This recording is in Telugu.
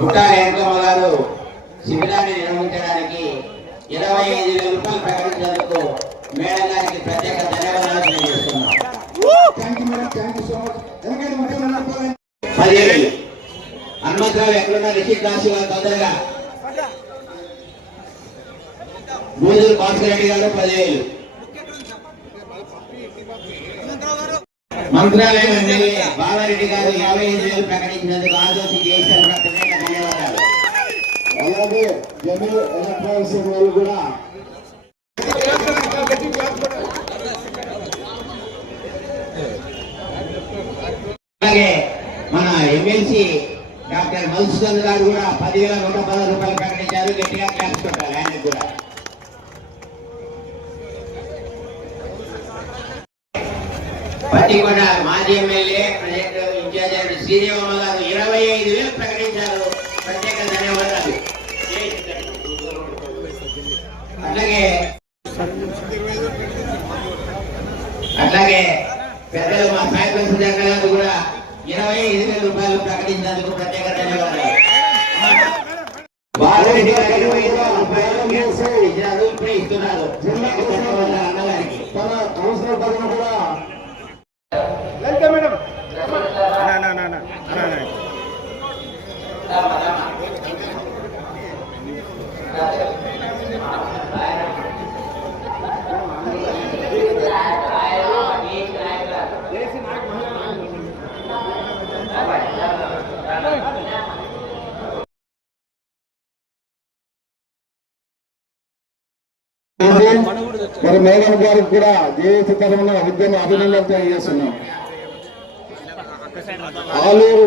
గుట్టా రేణుకమ్మ గారు శిబిరాన్ని నిర్వహించడానికి 25,000 రూపాయలు ప్రకటించేందుకు మేడం గారికి ప్రత్యేక ధన్యవాదాలు తెలియజేస్తున్నాం. 10,000 హనుమంతరావు ఎక్కడున్నా రిషిక్ రాశి గారు తొందరగా బూదూరు భాస్కర్ రెడ్డి గారు 10,000 మంత్రాలయం ఎమ్మెల్యే బాలారెడ్డి గారు 55,000 ప్రకటించినందుకు ఆదోషి చేశారు. ప్రత్యేక ధన్యవాదాలు. అలాగే జమి ఎలక్ట్రానిక్స్ వాళ్ళు కూడా అలాగే మన ఎమ్మెల్సీ డాక్టర్ మధుసూదన్ గారు కూడా 10,110 రూపాయలు ప్రకటించారు. గట్టిగా క్లాస్ కొట్టాలి ఆయనకు కూడా. పట్టికొండ మాజీ ఎమ్మెల్యే ప్రాజెక్టు ఇన్ఛార్జ్ శ్రీదేవమ్మ గారు 25,000 ప్రకటించారు. ప్రత్యేక ధన్యవాదాలు. అట్లాగే పెద్దలు మా సాయి సుధాకర్ గారు కూడా 25,000 రూపాయలు ప్రకటించినందుకు ప్రత్యేక ధన్యవాదాలు. బాలరెడ్డి గారు 25,000 రూపాయలు ఇప్పుడే ఇస్తున్నారు. అన్నగారికి తన అవసరం పడిన కూడా మరి మేడం గారికి కూడా జేఏసీ తరఫున ఉద్యమ అభినందనలు తెలియజేస్తున్నాం. ఆలూరు